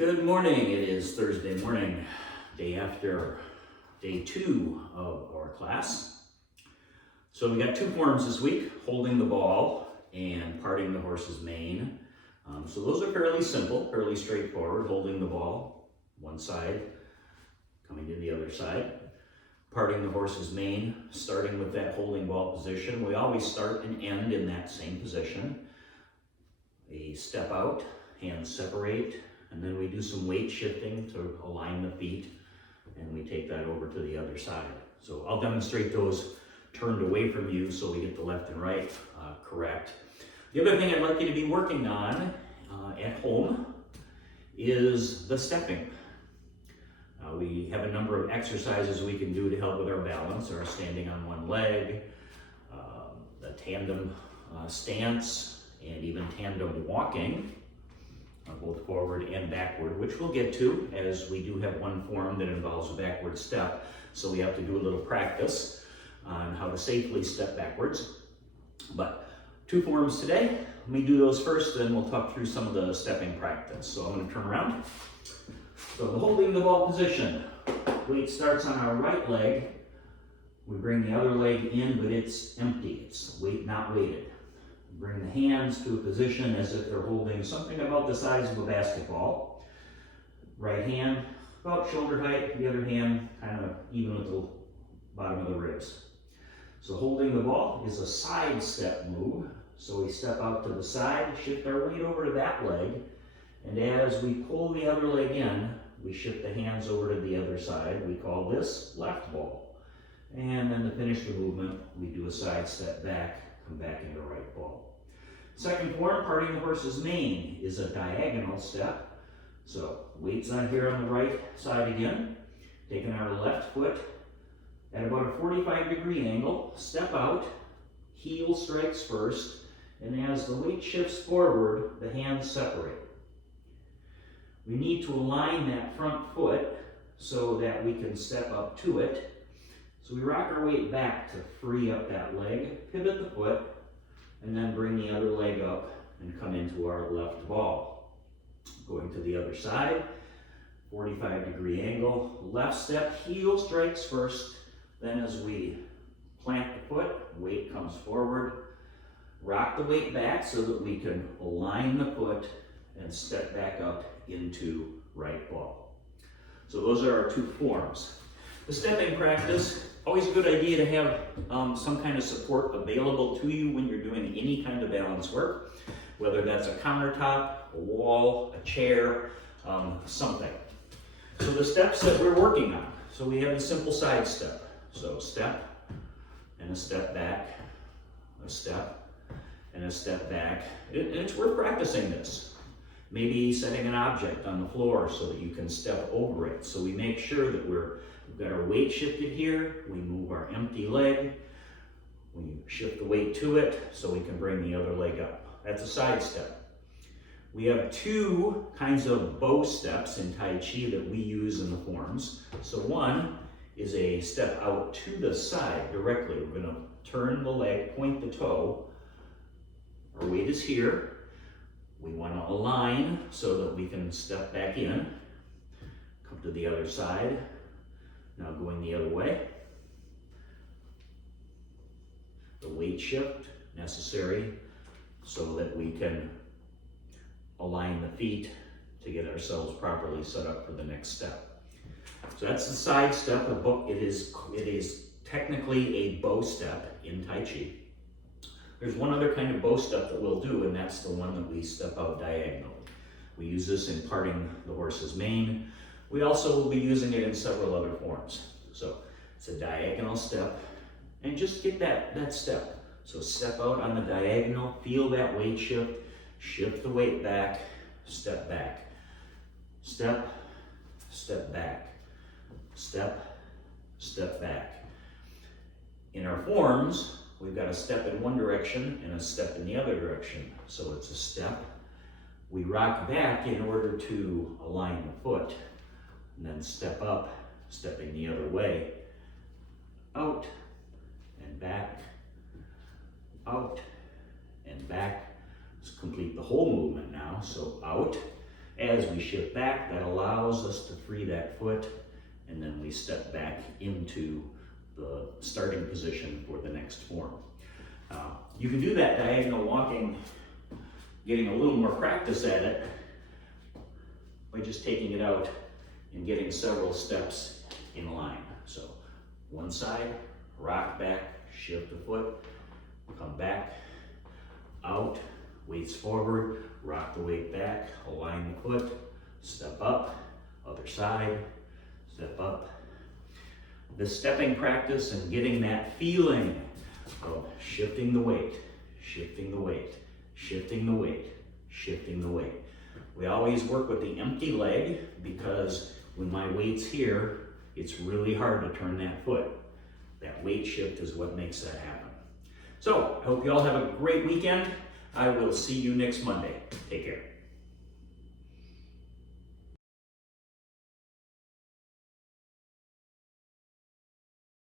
Good morning. It is Thursday morning, day after day 2 of our class. So we got 2 forms this week, holding the ball and parting the horse's mane. So those are fairly simple, fairly straightforward. Holding the ball, one side, coming to the other side. Parting the horse's mane, starting with that holding ball position. We always start and end in that same position. A step out, hands separate, and then we do some weight shifting to align the feet, and we take that over to the other side. So I'll demonstrate those turned away from you so we get the left and right correct. The other thing I'd like you to be working on at home is the stepping. We have a number of exercises we can do to help with our balance, or standing on one leg, the tandem stance, and even tandem walking, both forward and backward, which we'll get to, as we do have one form that involves a backward step, so we have to do a little practice on how to safely step backwards. But 2 forms today. Let me do those first, then we'll talk through some of the stepping practice. So I'm going to turn around. So the holding the ball position. Weight starts on our right leg. We bring the other leg in, but it's empty. It's weight not weighted. Bring the hands to a position as if they're holding something about the size of a basketball. Right hand about shoulder height, the other hand kind of even with the bottom of the ribs. So holding the ball is a side step move. So we step out to the side, shift our weight over to that leg, and as we pull the other leg in, we shift the hands over to the other side. We call this left ball. And then to finish the movement, we do a side step back, come back into right ball. Second form, parting the horse's mane, is a diagonal step. So weight's on here on the right side again. Taking our left foot at about a 45-degree angle, step out, heel strikes first, and as the weight shifts forward, the hands separate. We need to align that front foot so that we can step up to it. So we rock our weight back to free up that leg, pivot the foot, and then bring the other leg up and come into our left ball. Going to the other side, 45-degree angle, left step, heel strikes first, then as we plant the foot, weight comes forward, rock the weight back so that we can align the foot and step back up into right ball. So those are our 2 forms. The stepping practice, always a good idea to have some kind of support available to you when you're doing any kind of balance work, whether that's a countertop, a wall, a chair, something. So the steps that we're working on. So we have the simple side step. So step and a step back, a step and a step back. And it's worth practicing this. Maybe setting an object on the floor so that you can step over it. So we make sure that we've got our weight shifted here. We move our empty leg. We shift the weight to it so we can bring the other leg up. That's a side step. We have 2 kinds of bow steps in Tai Chi that we use in the forms. So one is a step out to the side directly. We're going to turn the leg, point the toe. Our weight is here. We want to align so that we can step back in, come to the other side, now going the other way. The weight shift necessary so that we can align the feet to get ourselves properly set up for the next step. So that's the side step. It is technically a bow step in Tai Chi. There's one other kind of bow step that we'll do, and that's the one that we step out diagonally. We use this in parting the horse's mane. We also will be using it in several other forms. So it's a diagonal step, and just get that step. So step out on the diagonal, feel that weight shift the weight back, step, step back, step back. In our forms, we've got a step in one direction and a step in the other direction. So it's a step. We rock back in order to align the foot, and then step up, stepping the other way. Out and back, out and back. Let's complete the whole movement now. So out As we shift back, that allows us to free that foot, and then we step back into the starting position for the next form. You can do that diagonal walking, getting a little more practice at it, by just taking it out and getting several steps in line. So one side, rock back, shift the foot, come back, out, weights forward, rock the weight back, align the foot, step up, other side, step up. The stepping practice and getting that feeling of shifting the weight, shifting the weight, shifting the weight, shifting the weight. We always work with the empty leg because when my weight's here, it's really hard to turn that foot. That weight shift is what makes that happen. So, I hope you all have a great weekend. I will see you next Monday. Take care.